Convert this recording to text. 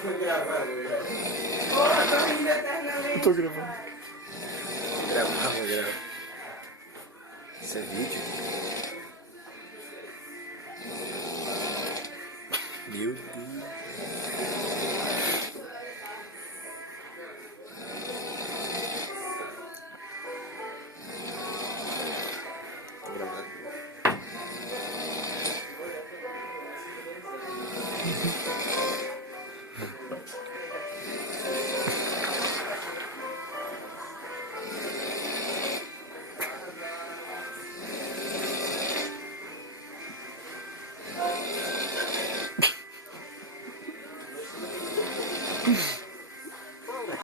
Foi gravado. Pô, tô rindo eternamente. Eu tô gravando. Grava. Isso é vídeo? Meu Deus. Tô gravando.